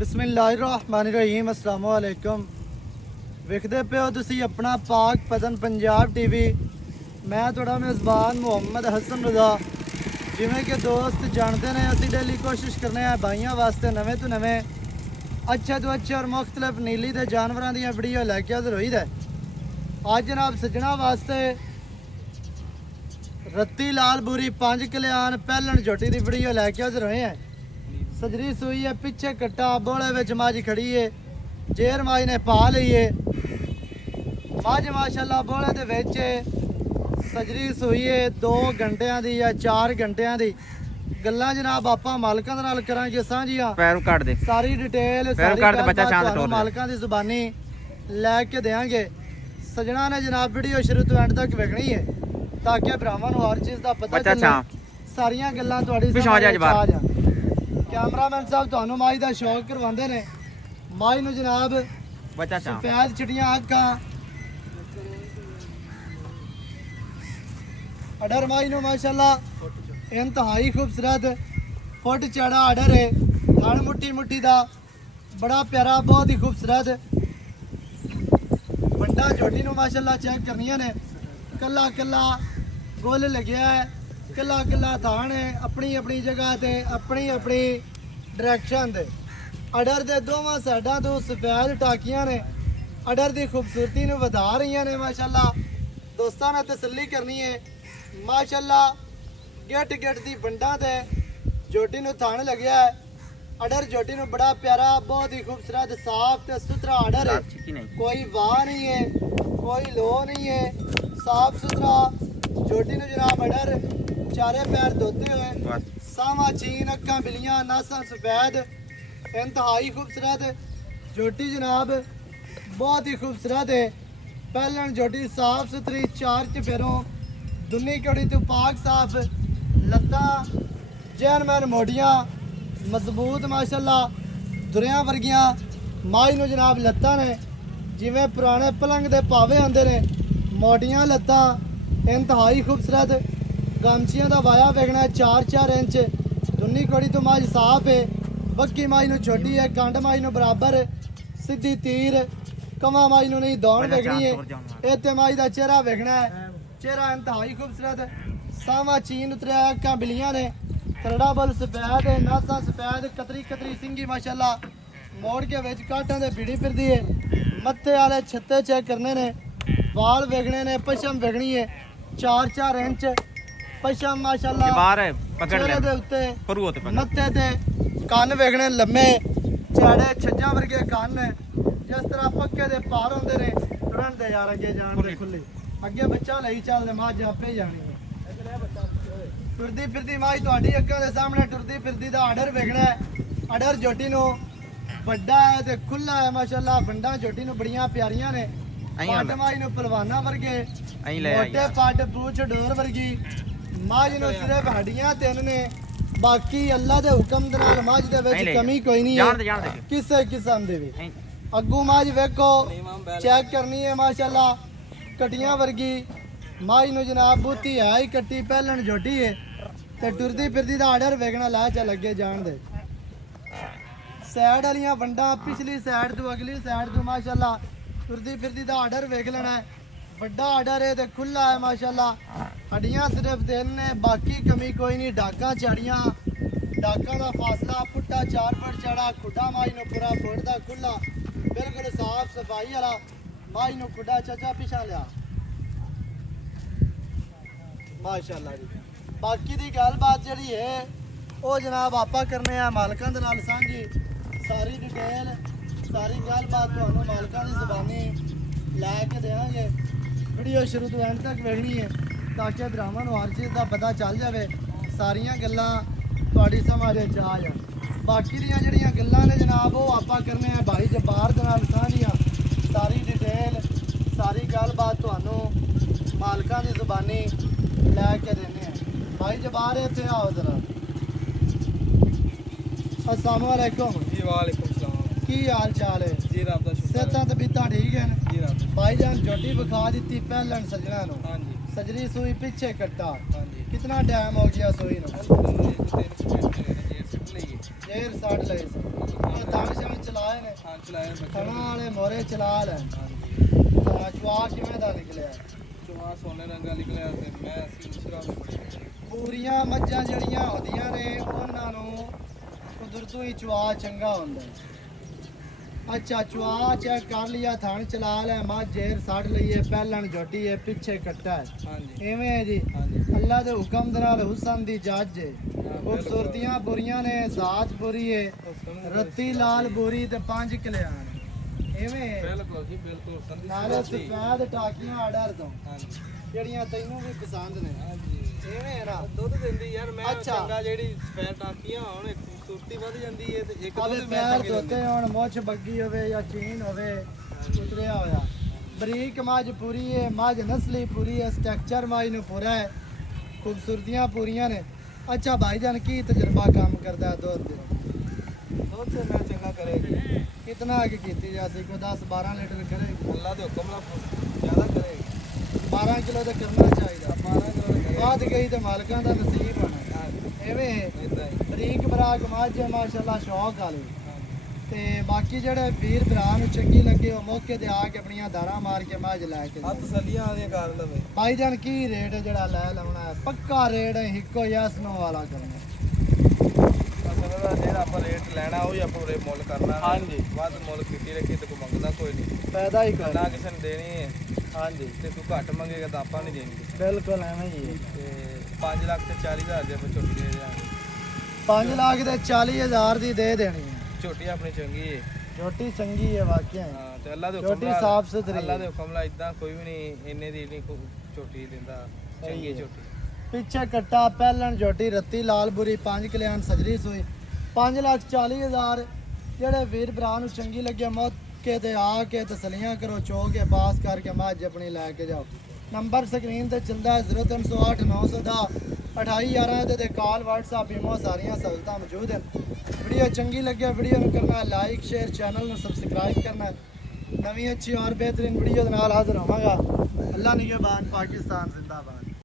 बिस्मिल्लाहिर्रहमानिर्रहीम अस्सलाम वालेकुम। ਵੇਖਦੇ ਪਿਓ ਤੁਸੀਂ ਆਪਣਾ ਪਾਕ ਪਤਨ ਪੰਜਾਬ ਟੀਵੀ। ਮੈਂ ਤੁਹਾਡਾ ਮੇਜ਼ਬਾਨ ਮੁਹੰਮਦ ਹਸਨ ਰਜ਼ਾ। ਜਿਵੇਂ ਕਿ ਦੋਸਤ ਜਾਣਦੇ ਨੇ ਅਸੀਂ ਡੇਲੀ ਕੋਸ਼ਿਸ਼ ਕਰਨੇ ਆ ਭਾਈਆਂ ਵਾਸਤੇ ਨਵੇਂ ਤੋਂ ਨਵੇਂ ਅੱਛੇ ਤੋਂ ਅੱਛੇ ਔਰ ਮੁxtਲਫ ਨੀਲੀ ਦੇ ਜਾਨਵਰਾਂ ਦੀਆਂ ਵੀਡੀਓ ਲੈ ਕੇ ਹਾਜ਼ਰ ਹੋਈਦਾ। ਅੱਜ ਜਨਾਬ ਸੱਜਣਾ ਵਾਸਤੇ ਰੱਤੀ ਲਾਲ ਬੂਰੀ 5 ਕਲਿਆਣ ਪਹਿਲਣ ਝੋਟੀ ਦੀ ਵੀਡੀਓ ਲੈ ਕੇ ਹਾਜ਼ਰ ਹੋਏ ਆ। सजरी सूई है, पिछे कट्टा बोले विच मझ खड़ी है, जेर माई ने पा ली है। मझ माशाल्लाह बोले दे विच सजरी सूई है 2 घंटिया दी या 4 घंटिया दी। गल्लां जनाब आपां मालकां दे नाल करांगे सांझियां, पैरों काट दे सारी डिटेल सारी मालकां दी जुबानी लैके देंगे। सजना ने जनाब वीडियो शुरू तो एंड तक वेखनी है ताकि भरावां नूं हर चीज़ दा पता चले। सारियां गल्लां तुहाडी समझ आ जाण। कैमरामैन साहब तुहानू माई का शौक करवाते हैं। माई नू जनाब सफेद चिट्टियां अखां, अडर माई नू माशाल्लाह इंतहाई खूबसूरत फुट चढ़ा अडर है। थन मुट्ठी मुट्ठी का बड़ा प्यारा, बहुत ही खूबसूरत बंडा झोटी नू माशाल्लाह चेक करनियां ने। कला कला गोल लग्या है, कला कला थान है, अपनी अपनी जगह ते अपनी अपनी डायरैक्शन दे। अडर दे दोवां साइडां तो सफेद टाकियां ने, अडर दी खूबसूरती नूं वधा रही ने माशाल्लाह। दोस्तां ने तसल्ली करनी है माशाल्लाह। गिट गिट दी बंडा ते झोटी नूं थान लग्या है। अडर झोटी नूं बड़ा प्यारा, बहुत ही खूबसूरत साफ ते सुथरा अडर है। कोई वाह नहीं है, कोई लो नहीं है, साफ सुथरा झोटी नूं जनाब अडर चारे पैर धोते हुए, सावा चीन, अक्खां बिलियां, नासा सफेद, इंतहाई खूबसूरत झोटी जनाब, बहुत ही खूबसूरत है। पहलन झोटी साफ सुथरी, 4 चफेरों, दुनी कड़ी तो पाक साफ, लत्तां जैनमैन मोटियां मजबूत माशाल्लाह, दुरियां वर्गियां। माई नूं जनाब लत्तां ने जिवें पुराने पलंग दे पावे आंदे ने, मोटियां लत्तां, इंतहाई खूबसूरत। गमचियां का वाया वेखना 4-4 इंच, दुनी कोड़ी तो मझ साफ है। बक्की माई नूं छोटी है, कंड माई नूं बराबर, सीधी तीर, कमा माई नूं नहीं दौड़ वेखनी है। इत्ते माई का चेहरा वेखना है, चेहरा इंतहाई खूबसूरत, सावा चीन उतरिया, अक्खां बिलियां ने, करड़ा बल सफेद है, नासा सफेद, कतरी कतरी सिंगी माशाल्लाह, मोड़ के विच काटां दे बीड़ी फिरदी है। मत्थे वाले छत्ते चेक करने ने, वाल वेखने ने, पछम वेखनी है 4-4 इंच पछम माशाल्लाह। चेहरे दे उत्ते मत्थे ते कन्न वेखने लम्मे चाड़े छज्जां वर्गे कन्न, जिस तरह पक्के दे पार होंदे ने। तुरन दे यार अगे जान दे खुले, अगे बच्चा लई चल दे, मां आपे जानी है। टुरदी फिरदी माई तुहाडी अक्खां दे सामने टुरदी फिरदी दा आर्डर वेखना है। आर्डर झोटी नूं वड्डा है ते खुला है माशाल्लाह। बंडा झोटी नूं बड़ियां प्यारियां ने। पट माई नूं पलवाना वर्गे, मोटे पट, पूछ डोर वर्गी। मझ नूं सिर्फ हड्डियां 3 ने, बाकी अल्लाह दे हुक्म दे नाल मझ दे विच कमी कोई नहीं है किसे किस्म दे भी। अग्गू मझ वेखो चेक करनी है माशाल्लाह, कटियां वर्गी। मझ नूं जनाब बूती है ही कट्टी, पहलन झोटी है ते टुरदी फिरदी दा आर्डर वेखना ला चल अगे जान दे। साइड वालियां वंडा पिछली साइड तो अगली साइड तो माशाल्लाह टुरदी फिरदी दा आर्डर वेख लेना है। बड़ा आर्डर है तो खुला है माशाल्लाह। हड्डियां सिर्फ 3 ने, बाकी कमी कोई नहीं। डाका चाड़ियां, डाका का फासला पुट्टा 4 फुट चढ़ा, खुडा माई नूं पूरा फुट दा खुला, बिल्कुल साफ सफाई वाला। माई नूं खुडा चाचा पिछा लिया माशाल्लाह जी। बाकी दी गलबात जिहड़ी है वो जनाब आपां करने आ मालकां दे नाल सांझी। सारी डिटेल सारी गलबात तुहानूं मालकां दी ज़बानी लैके देंगे। वीडियो शुरू तो एंड तक वेखनी है ताकि भरावां नूं हर चीज़ का पता चल जाए, सारियां गल्लां तुहाडी समझ च आ जाण। बाकी दियां जिहड़ियां गल्लां ने जनाब वो आपां करने आ भाई जब्बार दे नाल साझियां। सारी डिटेल सारी गलबात तुहानूं मालकां दी ज़बानी लैके देने हैं। भाई जब्बार इत्थे आओ जरा। अस्सलाम वालेकुम जी। वालेकुम सलाम। की हाल चाल है जी? रब दा शुक्र। सेहतां तबीयतां ठीक है जी? रब भाईजान झोटी विखा दी पहलन सजना नूं। हां जी। सजरी सूई पिछे कट्टा। हां जी। कितना टाइम हो गया सूई नूं? 60 ਲਈ ਹੈ। ਜੇਰ 60 ਲਈ ਸੀ ਇਹ ਤਾਂ ਸ਼ਾਮ ਚਲਾਏ ਨੇ ਹਾਂ ਚਲਾਏ ਬੱਚੇ ਖਾਣਾ ਵਾਲੇ ਮੋਰੇ ਚਲਾ ਲੈ ਹਾਂਜੀ ਤਾਂ ਚਵਾ ਕਿਵੇਂ ਦਾ ਨਿਕਲਿਆ ਚੋਆ ਸੋਨੇ ਰੰਗਾ ਨਿਕਲਿਆ ਤੇ ਮੈਂ ਅਸੀਂ ਮਿਸ਼ਰਾ ਵੀ ਬੜੀ ਪੂਰੀਆਂ ਮੱਝਾਂ ਜਿਹੜੀਆਂ ਹੁੰਦੀਆਂ ਨੇ ਉਹਨਾਂ ਨੂੰ ਕੁਦਰਤੋਂ ਹੀ ਚਵਾ ਚੰਗਾ ਹੁੰਦਾ ਹੈ। अच्छा चुआ चेक कर लिया थान चला ले मां जेर साड़ लईए पहलन झोटी है पीछे कट्टा है ਹਾਂਜੀ एवें है जी ਹਾਂਜੀ अल्लाह दे हुक्म दे नाल हुसन दी जज है खूबसूरतियां बुरियां ने जात बुरी है रत्ती लाल बुरी ते 5 कल्याण एवें है ਬਿਲਕੁਲ ਜੀ ਬਿਲਕੁਲ ਸੰਦੀ नाले सफेद टाकियां आर्डर तो ਹਾਂਜੀ ਜਿਹੜੀਆਂ ਤੈਨੂੰ ਵੀ ਪਸੰਦ ਨੇ ਹਾਂਜੀ ਐਵੇਂ ਹੈ ਨਾ ਦੁੱਧ ਦਿੰਦੀ ਯਾਰ ਮੈਂ ਅੱਛਾ। ਚੰਗਾ ਜਿਹੜੀ ਸਪੈਰ ਟਾਕੀਆਂ ਹੁਣ ਖੂਬਸੂਰਤੀ ਵਧ ਜਾਂਦੀ ਹੈ ਤੇ ਇੱਕ ਆਵੇ ਦੁੱਧ ਮੈਂ ਪੈਰ ਚੰਗੇ ਦਿੰਦੀ ਧੋਤੇ ਹੁਣ ਮੁੱਛ ਬੱਗੀ ਹੋਵੇ ਜਾਂ ਚੀਨ ਹੋਵੇ ਉਤਰਿਆ ਹੋਇਆ ਬਰੀਕ ਮੱਝ ਪੂਰੀ ਹੈ ਮੱਝ ਨਸਲੀ ਪੂਰੀ ਹੈ ਸਟਰਕਚਰ ਮੱਝ ਨੂੰ ਪੂਰਾ ਹੈ ਖੂਬਸੂਰਤੀਆਂ ਪੂਰੀਆਂ ਨੇ ਅੱਛਾ ਭਾਈਜਾਨ ਕੀ ਤਜਰਬਾ ਕੰਮ ਕਰਦਾ ਹੈ ਦੁੱਧ ਦਾ ਦੁੱਧ ਤੇ ਮੈਂ ਚੰਗਾ ਕਰੇਗੀ ਕਿਤਨਾ ਕਿ ਕੀਤੀ ਜਾਸੀ ਕੋਈ 10 12 ਲੀਟਰ ਕਰੇਗੀ ਅੱਲਾ ਦੇ ਹੁਕਮ ਨਾਲ ਜ਼ਿਆਦਾ ਕਰੇਗੀ 12 ਕਿਲੋ ਤਾਂ ਕਰਨਾ ਚਾਹੀਦਾ 12 ਕਿਲੋ ਦਾ ਕਰੇਗੀ ਬਾਅਦ ਗਈ ਤੇ ਮਾਲਕਾਂ ਦਾ ਨਸੀਬ ਹੋਣਾ ਐਵੇਂ ਹੈ ਇਦਾਂ ਹੀ ਬਰੀਕ ਬਰਾਕ ਮੱਝ ਹੈ ਮਾਸ਼ਾਅੱਲਾ ਸ਼ੌਕ ਵਾਲੀ ਤੇ ਬਾਕੀ ਜਿਹੜੇ ਵੀਰ ਭਰਾ ਨੂੰ ਚੰਗੀ ਲੱਗੇ ਉਹ ਮੌਕੇ ਤੇ ਆ ਕੇ ਆਪਣੀਆਂ ਦਾਣਾ ਮਾਰ ਕੇ ਮੱਝ ਲੈ ਕੇ ਆ ਤਸੱਲੀਆਂ ਆਦੀਆਂ ਕਰ ਲਵੇ ਭਾਈਜਾਨ ਕੀ ਰੇਟ ਹੈ ਜਿਹੜਾ ਲੈ ਲਾਉਣਾ ਹੈ ਪੱਕਾ ਰੇਟ ਹੈ ਇੱਕੋ ਯਸ ਨੋ ਵਾਲਾ ਕਰਨਾ ਅਸਲ ਦਾ ਜਿਹੜਾ ਆਪਾਂ ਰੇਟ ਲੈਣਾ ਉਹ ਹੀ ਆਪਾਂ ਉਰੇ ਮੁੱਲ ਕਰਨਾ ਹਾਂਜੀ। ਵੱਧ ਮੁੱਲ ਕੀਤੀ ਰੱਖੀ ਤੇ ਕੋਈ ਮੰਗਦਾ ਕੋਈ ਨਹੀਂ ਫਾਇਦਾ ਹੀ ਨਾ ਕਰਨਾ ਕਿਸੇ ਨੂੰ ਦੇਣੀ ਹੈ ਹਾਂਜੀ ਤੇ ਤੂੰ ਘੱਟ ਮੰਗੇਗਾ ਤਾਂ ਆਪਾਂ ਨਹੀਂ ਦੇਣੀ ਬਿਲਕੁਲ ਐਵੇਂ ਹੀ ਹੈ ਤੇ 5 ਲੱਖ ਤੇ 40,000 ਦੇ ਆਪਾਂ ਝੋਟੀ ਦੇ ਦਿਆਂਗੇ 5 ਲੱਖ ਦੇ 40,000 ਦੀ ਦੇ ਦੇਣੀ ਹੈ ਝੋਟੀ ਆਪਣੀ ਚੰਗੀ ਹੈ ਰੋਟੀ ਚੰਗੀ ਹੈ ਵਾਕਿਆ ਹਾਂ ਤੇ ਅੱਲਾ ਦੇ ਝੋਟੀ ਨਾਲ- ਸਾਫ਼ ਸੁਥਰੀ ਅੱਲਾ ਦੇ ਹੁਕਮ ਨਾਲ ਇਦਾਂ ਕੋਈ ਵੀ ਨਹੀਂ ਇੰਨੇ ਦੀ ਨਹੀਂ ਝੋਟੀ ਦਿੰਦਾ ਚੰਗੀ ਹੈ। ਝੋਟੀ ਪਿੱਛੇ ਕੱਟਾ ਪਹਿਲਣ ਝੋਟੀ ਰੱਤੀ ਲਾਲ ਬੁਰੀ 5 ਕਲਿਆਣ ਸਜਰੀ ਸੋਈ 5,40,000 ਜਿਹੜੇ ਵੀਰ ਭਰਾ ਨੂੰ ਚੰਗੀ ਲੱਗੇ ਮੌਕੇ ਤੇ ਆ ਕੇ ਤਸਲੀਆਂ ਕਰੋ ਚੋ ਕੇ ਪਾਸ ਕਰਕੇ ਮੱਝ ਆਪਣੀ ਲੈ ਕੇ ਜਾਓ ਨੰਬਰ ਸਕਰੀਨ ਤੇ ਚੱਲਦਾ ਹੈ 0308 910 2811 ਤੇ ਕਾਲ WhatsApp ਇਮੋ ਸਾਰੀਆਂ ਸਹੂਲਤਾਂ ਮੌਜੂਦ ਹਨ ਵੀਡੀਓ ਚੰਗੀ ਲੱਗੇ ਵੀਡੀਓ ਨੂੰ ਕਰਨਾ ਲਾਈਕ ਸ਼ੇਅਰ ਚੈਨਲ ਨੂੰ ਸਬਸਕ੍ਰਾਈਬ ਕਰਨਾ ਨਵੀਂ ਅੱਛੀ ਔਰ ਬਿਹਤਰੀਨ ਵੀਡੀਓ ਦੇ ਨਾਲ ਹਾਜ਼ਰ ਹੋਵਾਂਗਾ ਅੱਲਾ ਨਿਗਹਿਬਾਨ ਪਾਕਿਸਤਾਨ ਜ਼ਿੰਦਾਬਾਦ